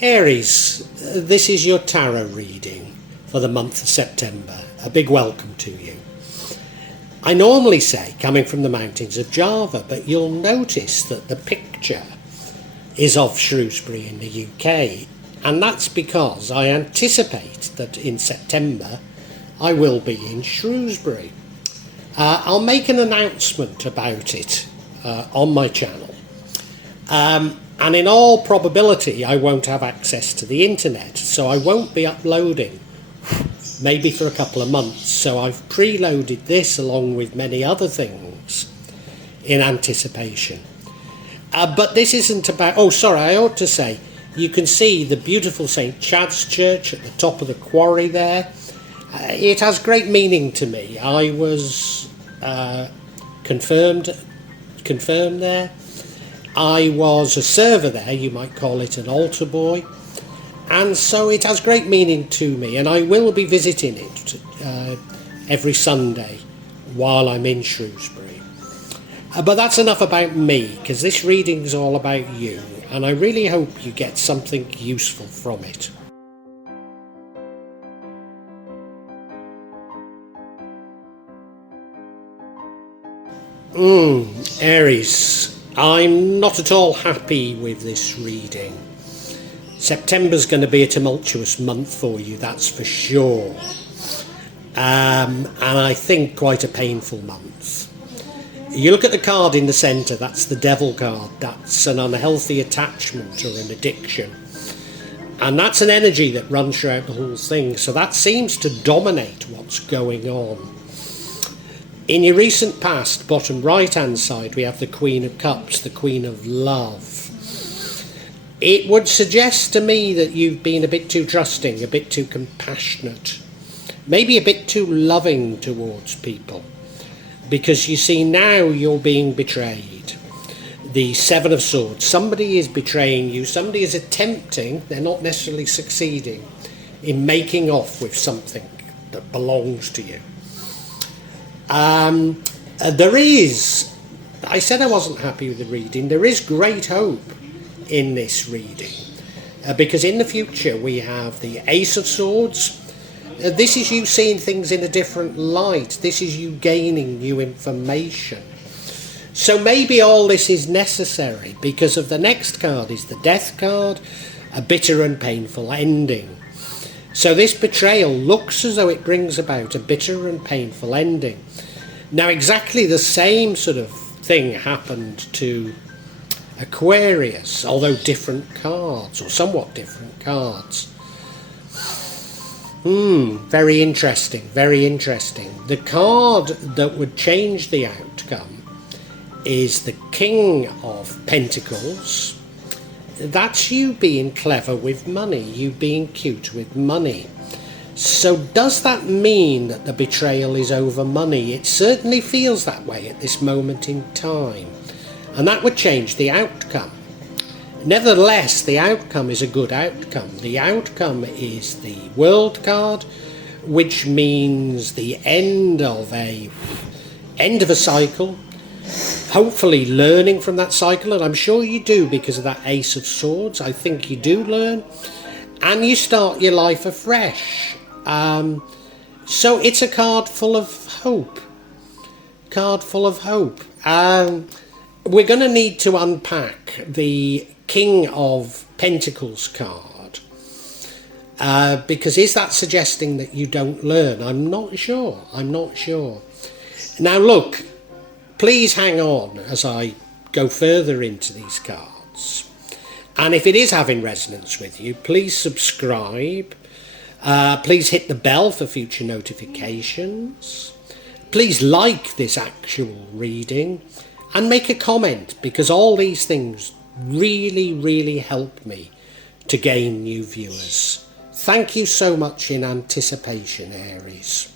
Aries, this is your tarot reading for the month of September. A big welcome to you. I normally say coming from the mountains of Java, but you'll notice that the picture is of Shrewsbury in the UK, and that's because I anticipate that in September I will be in Shrewsbury. I'll make an announcement about it on my channel. And in all probability I won't have access to the internet, so I won't be uploading maybe for a couple of months. So I've preloaded this along with many other things in anticipation. But this isn't about... Oh, sorry, I ought to say, you can see the beautiful St. Chad's Church at the top of the quarry there. It has great meaning to me. I was confirmed there. I was a server there, you might call it an altar boy, and so it has great meaning to me, and I will be visiting it every Sunday while I'm in Shrewsbury. But that's enough about me, because this reading's all about you, and I really hope you get something useful from it. Aries. I'm not at all happy with this reading. September's going to be a tumultuous month for you, that's for sure. And I think quite a painful month. You look at the card in the centre, that's the Devil card. That's an unhealthy attachment or an addiction. And that's an energy that runs throughout the whole thing. So that seems to dominate what's going on. In your recent past, bottom right-hand side, we have the Queen of Cups, the Queen of Love. It would suggest to me that you've been a bit too trusting, a bit too compassionate, maybe a bit too loving towards people, because you see now you're being betrayed. The Seven of Swords, somebody is betraying you, somebody is attempting, they're not necessarily succeeding, in making off with something that belongs to you. There is, I said I wasn't happy with the reading, there is great hope in this reading, because in the future we have the Ace of Swords. This is you seeing things in a different light, this is you gaining new information. So maybe all this is necessary, because of the next card is the Death card, a bitter and painful ending. So this betrayal looks as though it brings about a bitter and painful ending. Now exactly the same sort of thing happened to Aquarius, although different cards, or somewhat different cards. Very interesting, very interesting. The card that would change the outcome is the King of Pentacles. That's you being clever with money, you being cute with money. So does that mean that the betrayal is over money? It certainly feels that way at this moment in time, and that would change the outcome. Nevertheless, the outcome is a good outcome. The outcome is the World card, which means the end of a cycle, hopefully learning from that cycle, and I'm sure you do because of that Ace of Swords. I think you do learn, and you start your life afresh. So it's a card full of hope. We're going to need to unpack the King of Pentacles card, because is that suggesting that you don't learn? I'm not sure. Now look, please hang on as I go further into these cards, and if it is having resonance with you, please subscribe, please hit the bell for future notifications, please like this actual reading, and make a comment, because all these things really help me to gain new viewers. Thank you so much in anticipation, Aries.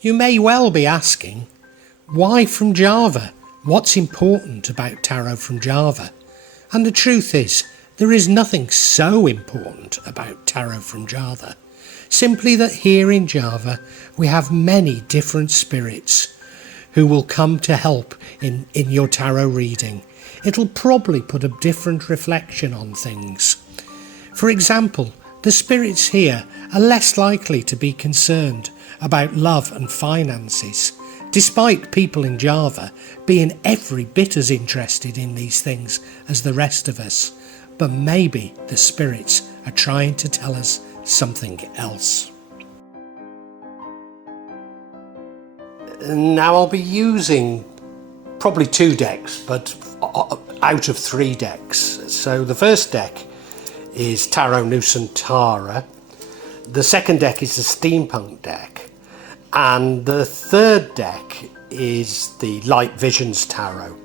You may well be asking, why from Java? What's important about tarot from Java? And the truth is, there is nothing so important about tarot from Java. Simply that here in Java we have many different spirits who will come to help in your tarot reading. It'll probably put a different reflection on things. For example, the spirits here are less likely to be concerned about love and finances, despite people in Java being every bit as interested in these things as the rest of us. But maybe the spirits are trying to tell us something else. Now I'll be using probably 2 decks, but out of 3 decks. So the first deck is Tarot Nusantara, the second deck is the Steampunk deck, and the third deck is the Light Visions Tarot.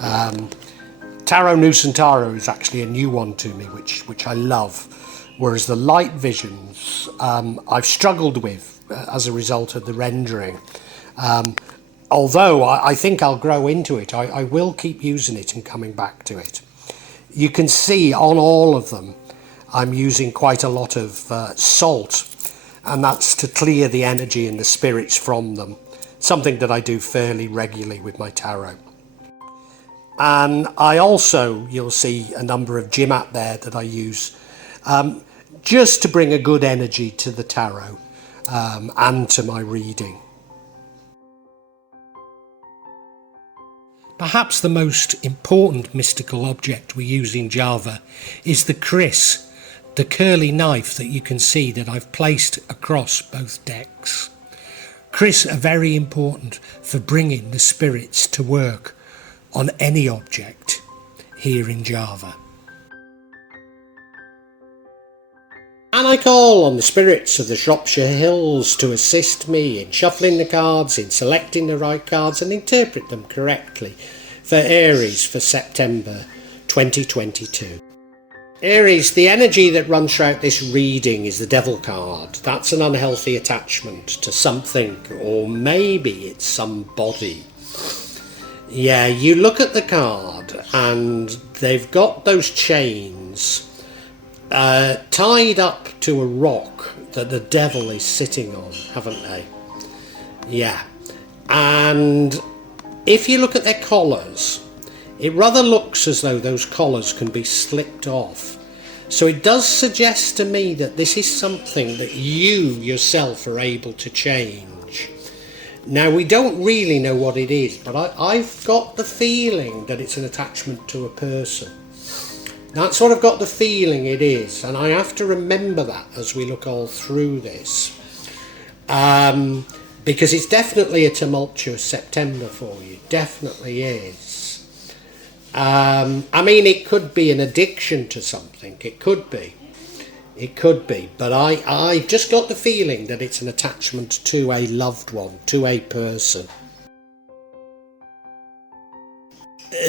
Tarot Nusantara is actually a new one to me, which I love, whereas the Light Visions I've struggled with as a result of the rendering. Although I think I'll grow into it, I will keep using it and coming back to it. You can see on all of them I'm using quite a lot of salt, and that's to clear the energy and the spirits from them, something that I do fairly regularly with my tarot. And I also, you'll see a number of Jimat there that I use just to bring a good energy to the tarot and to my reading. Perhaps the most important mystical object we use in Java is the kris, the curly knife that you can see that I've placed across both decks. Kris are very important for bringing the spirits to work on any object here in Java. And I call on the spirits of the Shropshire Hills to assist me in shuffling the cards, in selecting the right cards and interpret them correctly for Aries for September 2022. Aries, the energy that runs throughout this reading is the Devil card. That's an unhealthy attachment to something, or maybe it's somebody. Yeah, you look at the card and they've got those chains tied up to a rock that the devil is sitting on, haven't they? Yeah. And if you look at their collars, it rather looks as though those collars can be slipped off. So it does suggest to me that this is something that you yourself are able to change. Now, we don't really know what it is, but I've got the feeling that it's an attachment to a person. That's what I've got the feeling it is, and I have to remember that as we look all through this. Because it's definitely a tumultuous September for you, definitely is. I mean, it could be an addiction to something, it could be, but I just got the feeling that it's an attachment to a loved one, to a person.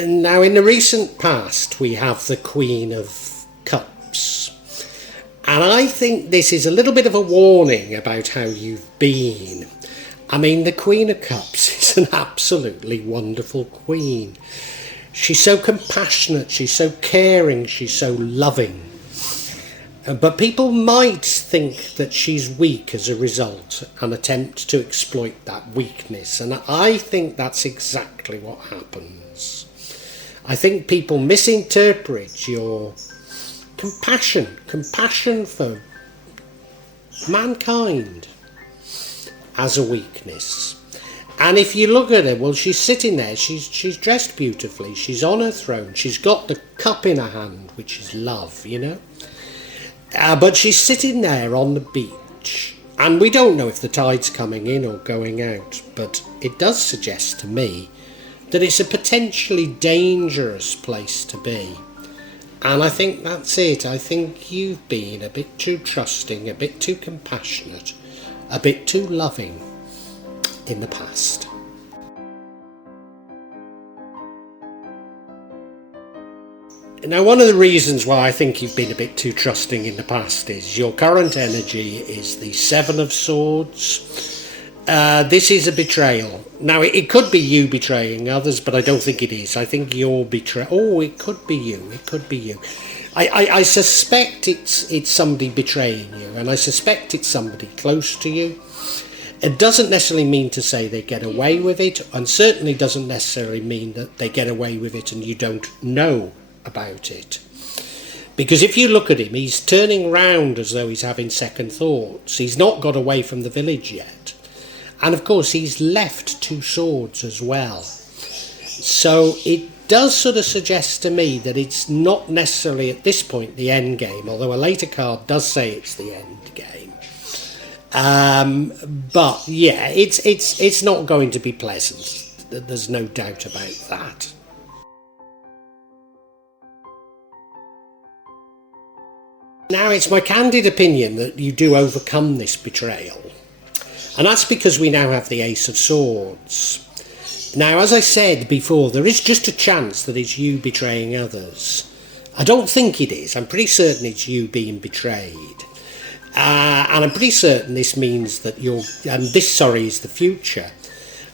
Now, in the recent past, we have the Queen of Cups, and I think this is a little bit of a warning about how you've been. I mean, the Queen of Cups is an absolutely wonderful queen. She's so compassionate, she's so caring, she's so loving. But people might think that she's weak as a result and attempt to exploit that weakness, and I think that's exactly what happens. I think people misinterpret your compassion for mankind as a weakness. And if you look at her, well, she's sitting there, she's dressed beautifully, she's on her throne, she's got the cup in her hand, which is love, you know. But she's sitting there on the beach, and we don't know if the tide's coming in or going out, but it does suggest to me that it's a potentially dangerous place to be. And I think that's it. I think you've been a bit too trusting, a bit too compassionate, a bit too loving in the past. Now, one of the reasons why I think you've been a bit too trusting in the past is your current energy is the Seven of Swords. This is a betrayal. Now, it could be you betraying others, but I don't think it is. I think you're betraying. Oh, it could be you. It could be you. I suspect it's somebody betraying you, and I suspect it's somebody close to you. It doesn't necessarily mean to say they get away with it, and certainly doesn't necessarily mean that they get away with it and you don't know about it. Because if you look at him, he's turning round as though he's having second thoughts. He's not got away from the village yet. And of course, he's left 2 swords as well. So it does sort of suggest to me that it's not necessarily at this point the end game, although a later card does say it's the end game. But yeah, it's not going to be pleasant. There's no doubt about that. Now, it's my candid opinion that you do overcome this betrayal. And that's because we now have the Ace of Swords. Now, as I said before, there is just a chance that it's you betraying others. I don't think it is. I'm pretty certain it's you being betrayed. And I'm pretty certain this means that is the future.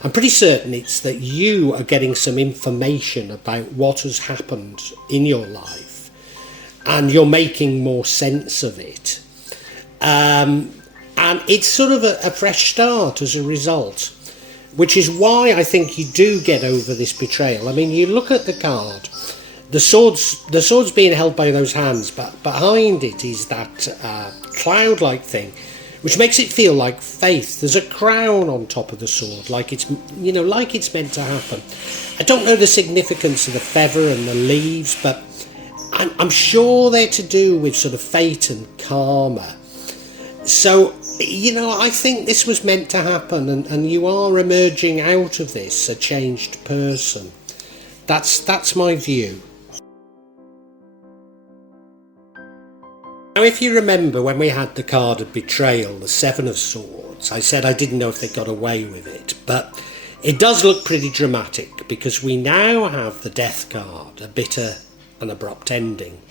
I'm pretty certain it's that you are getting some information about what has happened in your life. And you're making more sense of it. And it's sort of a fresh start as a result, which is why I think you do get over this betrayal. I mean, you look at the card, the sword's being held by those hands, but behind it is that cloud-like thing, which makes it feel like faith. There's a crown on top of the sword, like it's meant to happen. I don't know the significance of the feather and the leaves, but I'm sure they're to do with sort of fate and karma. So, I think this was meant to happen, and you are emerging out of this a changed person. That's my view. Now, if you remember when we had the card of betrayal, the 7 of Swords, I said I didn't know if they got away with it, but it does look pretty dramatic because we now have the Death card, a bitter and abrupt ending,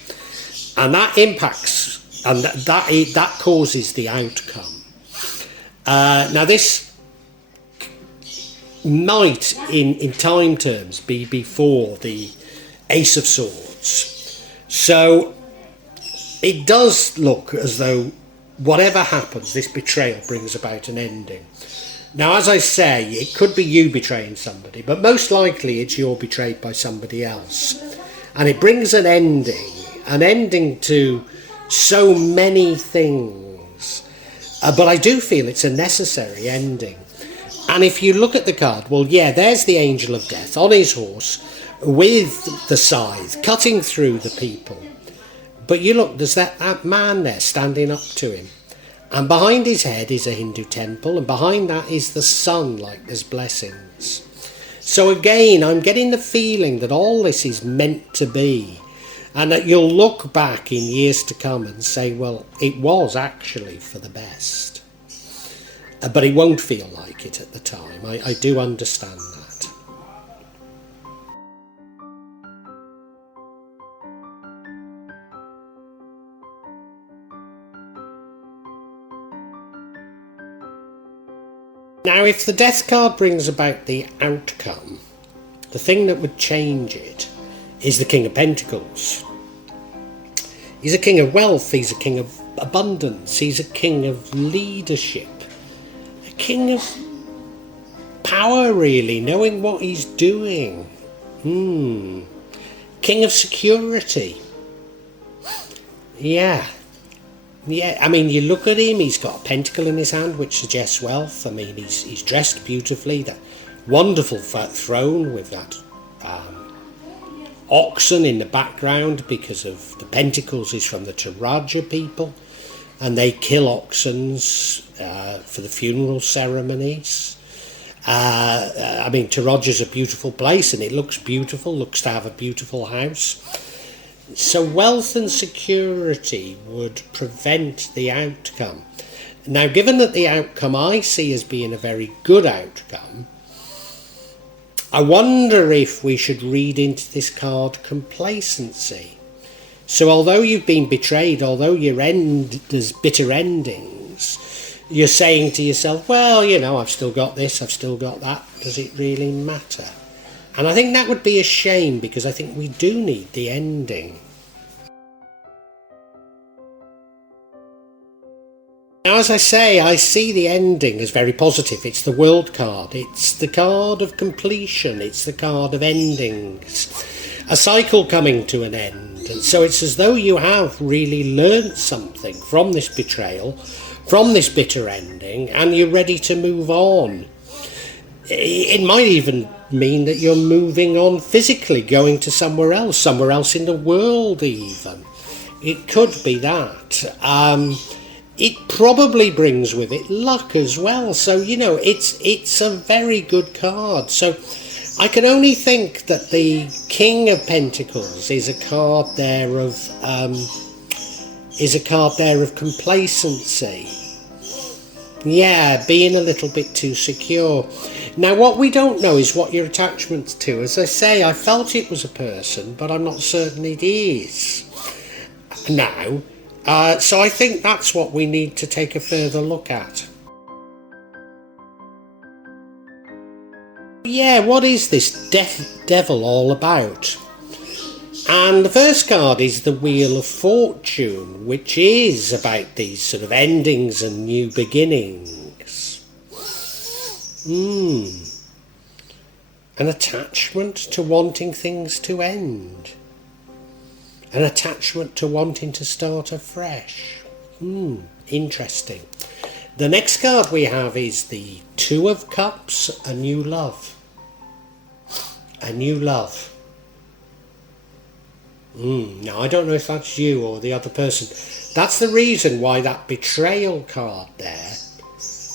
and that impacts and that causes the outcome. Now, this might in time terms be before the Ace of Swords, so it does look as though whatever happens, this betrayal brings about an ending. Now, as I say, it could be you betraying somebody, but most likely it's you're betrayed by somebody else. And it brings an ending to so many things. But I do feel it's a necessary ending. And if you look at the card, well, yeah, there's the Angel of Death on his horse with the scythe, cutting through the people. But you look, there's that man there standing up to him. And behind his head is a Hindu temple, and behind that is the sun, like there's blessings. So again, I'm getting the feeling that all this is meant to be, and that you'll look back in years to come and say, well, it was actually for the best. But it won't feel like it at the time. I do understand that. Now, if the Death card brings about the outcome, the thing that would change it is the King of Pentacles. He's a king of wealth, he's a king of abundance, he's a king of leadership, a king of power, really, knowing what he's doing. King of security. Yeah, I mean, you look at him, he's got a pentacle in his hand, which suggests wealth. I mean, he's dressed beautifully, that wonderful throne with that oxen in the background, because of the pentacles is from the Taraja people, and they kill oxens for the funeral ceremonies. I mean, Taraja's a beautiful place, and it looks beautiful, looks to have a beautiful house. So wealth and security would prevent the outcome. Now, given that the outcome I see as being a very good outcome, I wonder if we should read into this card complacency. So although you've been betrayed, although there's bitter endings, you're saying to yourself, well, I've still got this, I've still got that. Does it really matter? And I think that would be a shame, because I think we do need the ending. Now, as I say, I see the ending as very positive. It's the World card. It's the card of completion. It's the card of endings. A cycle coming to an end. And so it's as though you have really learnt something from this betrayal, from this bitter ending, and you're ready to move on. It might even mean that you're moving on physically, going to somewhere else in the world even. It could be that. It probably brings with it luck as well. So, it's a very good card. So I can only think that the King of Pentacles is a card there of complacency. Yeah, being a little bit too secure. Now, what we don't know is what your attachment's to. As I say, I felt it was a person, but I'm not certain it is now. So I think that's what we need to take a further look at. Yeah, what is this devil all about? And the first card is the Wheel of Fortune, which is about these sort of endings and new beginnings. An attachment to wanting things to end. An attachment to wanting to start afresh. Interesting. The next card we have is the Two of Cups, a new love. A new love. Now, I don't know if that's you or the other person. That's the reason why that betrayal card there,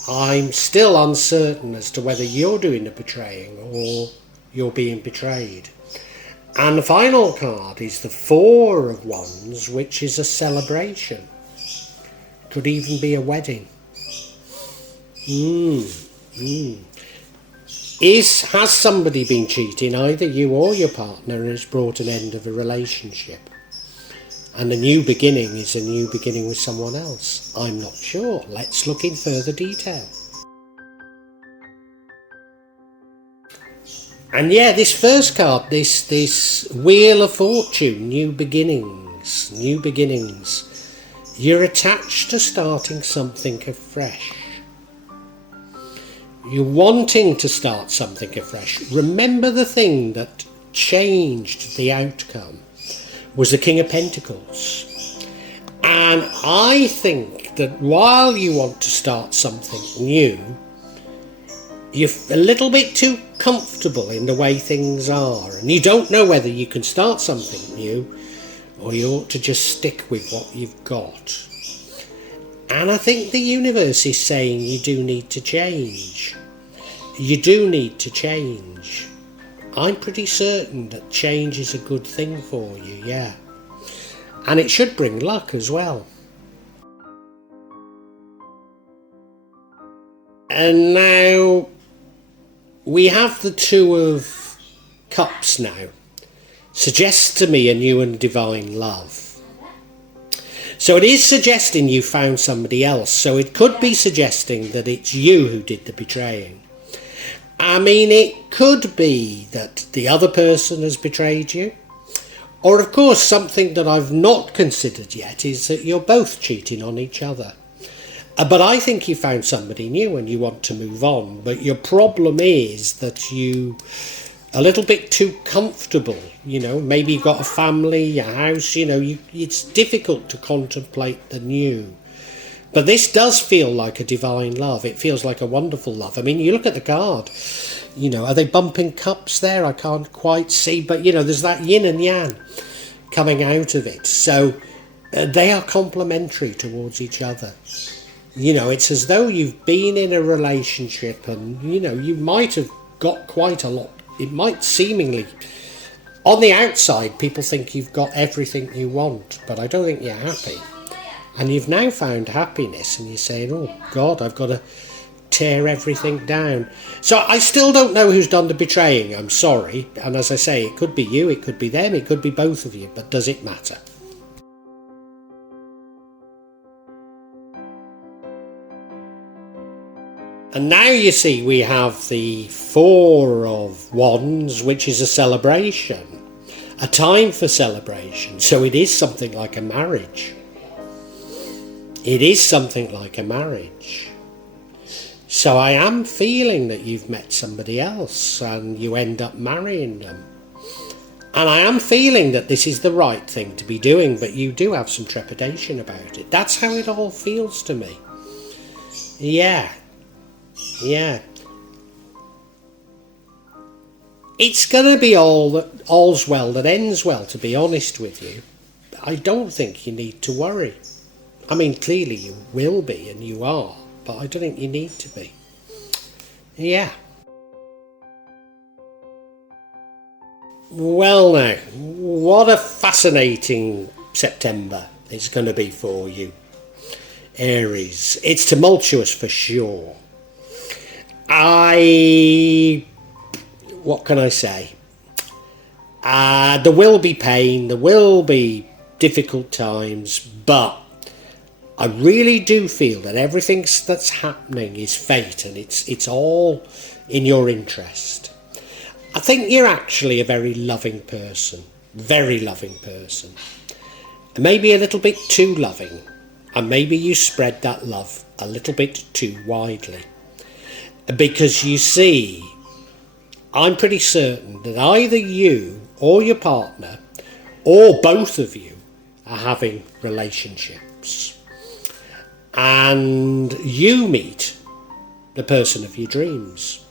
I'm still uncertain as to whether you're doing the betraying or you're being betrayed. And the final card is the Four of Wands, which is a celebration. Could even be a wedding. Has somebody been cheating, either you or your partner, and has brought an end of a relationship? And a new beginning is a new beginning with someone else? I'm not sure. Let's look in further detail. And yeah, this first card, this Wheel of Fortune, new beginnings. You're attached to starting something afresh. You're wanting to start something afresh. Remember, the thing that changed the outcome was the King of Pentacles. And I think that while you want to start something new, you're a little bit too comfortable in the way things are, and you don't know whether you can start something new or you ought to just stick with what you've got. And I think the universe is saying you do need to change. You do need to change. I'm pretty certain that change is a good thing for you, yeah. And it should bring luck as well. And now we have the Two of Cups now. Suggests to me a new and divine love. So it is suggesting you found somebody else. So it could be suggesting that it's you who did the betraying. I mean, it could be that the other person has betrayed you. Or, of course, something that I've not considered yet is that you're both cheating on each other. But I think you found somebody new and you want to move on. But your problem is that you a little bit too comfortable. Maybe you've got a family, a house, it's difficult to contemplate the new. But this does feel like a divine love. It feels like a wonderful love. I mean, you look at the card, are they bumping cups there? I can't quite see, but there's that yin and yang coming out of it. So they are complementary towards each other. It's as though you've been in a relationship and, you might have got quite a lot. It might seemingly, on the outside, people think you've got everything you want, but I don't think you're happy. And you've now found happiness and you're saying, oh God, I've got to tear everything down. So I still don't know who's done the betraying, I'm sorry. And as I say, it could be you, it could be them, it could be both of you, but does it matter? And now you see we have the Four of Wands, which is a celebration, a time for celebration. So it is something like a marriage. It is something like a marriage. So I am feeling that you've met somebody else and you end up marrying them. And I am feeling that this is the right thing to be doing, but you do have some trepidation about it. That's how it all feels to me. Yeah. It's going to be all's well that ends well, to be honest with you. I don't think you need to worry. I mean, clearly you will be, and you are, but I don't think you need to be. Yeah. Well now, what a fascinating September it's going to be for you, Aries. It's tumultuous for sure. What can I say? There will be pain, there will be difficult times, but I really do feel that everything that's happening is fate, and it's all in your interest. I think you're actually a very loving person, maybe a little bit too loving, and maybe you spread that love a little bit too widely. Because you see, I'm pretty certain that either you or your partner or both of you are having relationships, and you meet the person of your dreams,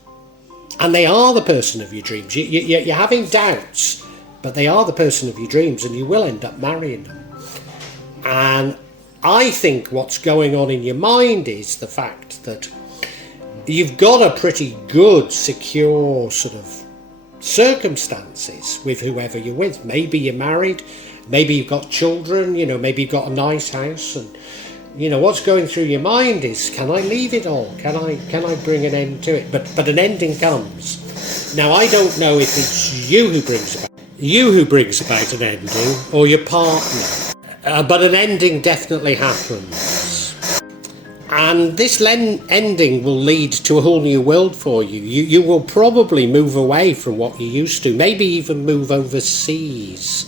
and they are the person of your dreams. You're having doubts, but they are the person of your dreams, and you will end up marrying them. And I think what's going on in your mind is the fact that you've got a pretty good, secure sort of circumstances with whoever you're with. Maybe you're married, maybe you've got children, maybe you've got a nice house, and what's going through your mind is, can I leave it all? Can I bring an end to it? But an ending comes. Now, I don't know if it's you who brings about an ending or your partner, but an ending definitely happens. And this ending will lead to a whole new world for you. You will probably move away from what you used to, maybe even move overseas.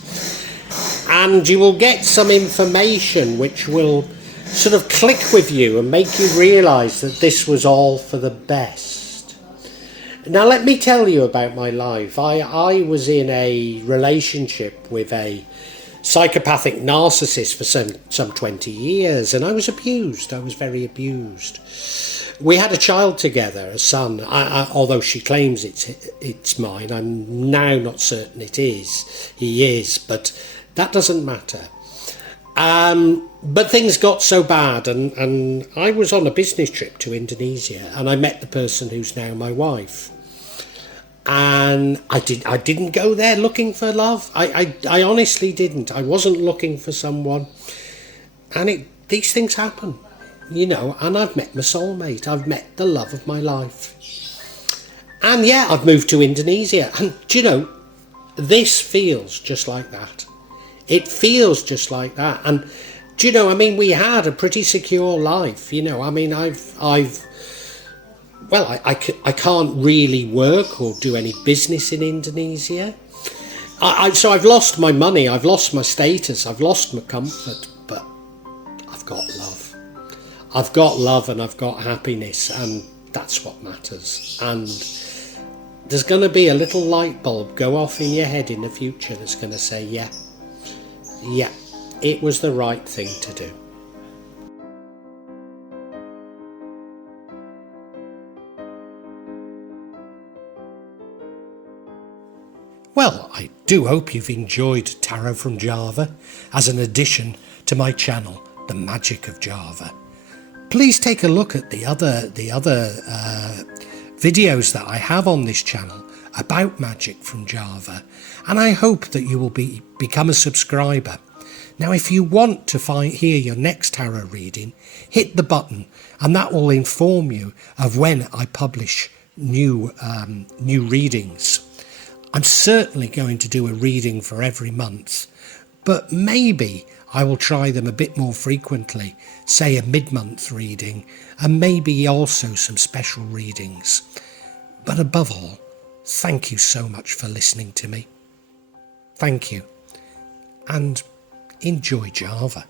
And you will get some information which will sort of click with you and make you realise that this was all for the best. Now, let me tell you about my life. I was in a relationship with a psychopathic narcissist for some 20 years, and I was abused. I was very abused. We had a child together, a son. Although she claims it's mine, I'm now not certain it is. He is, but that doesn't matter. But things got so bad, and I was on a business trip to Indonesia, and I met the person who's now my wife. And I didn't go there looking for love. I honestly didn't. I wasn't looking for someone. And these things happen, and I've met my soulmate. I've met the love of my life. And yeah, I've moved to Indonesia. And this feels just like that. It feels just like that. And we had a pretty secure life. I can't really work or do any business in Indonesia. So I've lost my money, I've lost my status, I've lost my comfort, but I've got love. I've got love and I've got happiness, and that's what matters. And there's going to be a little light bulb go off in your head in the future that's going to say, yeah, it was the right thing to do. Well, I do hope you've enjoyed Tarot from Java as an addition to my channel, The Magic of Java. Please take a look at the other videos that I have on this channel about magic from Java, and I hope that you will become a subscriber. Now, if you want to hear your next tarot reading, hit the button, and that will inform you of when I publish new readings. I'm certainly going to do a reading for every month, but maybe I will try them a bit more frequently, say a mid-month reading, and maybe also some special readings. But above all, thank you so much for listening to me. Thank you, and enjoy Java.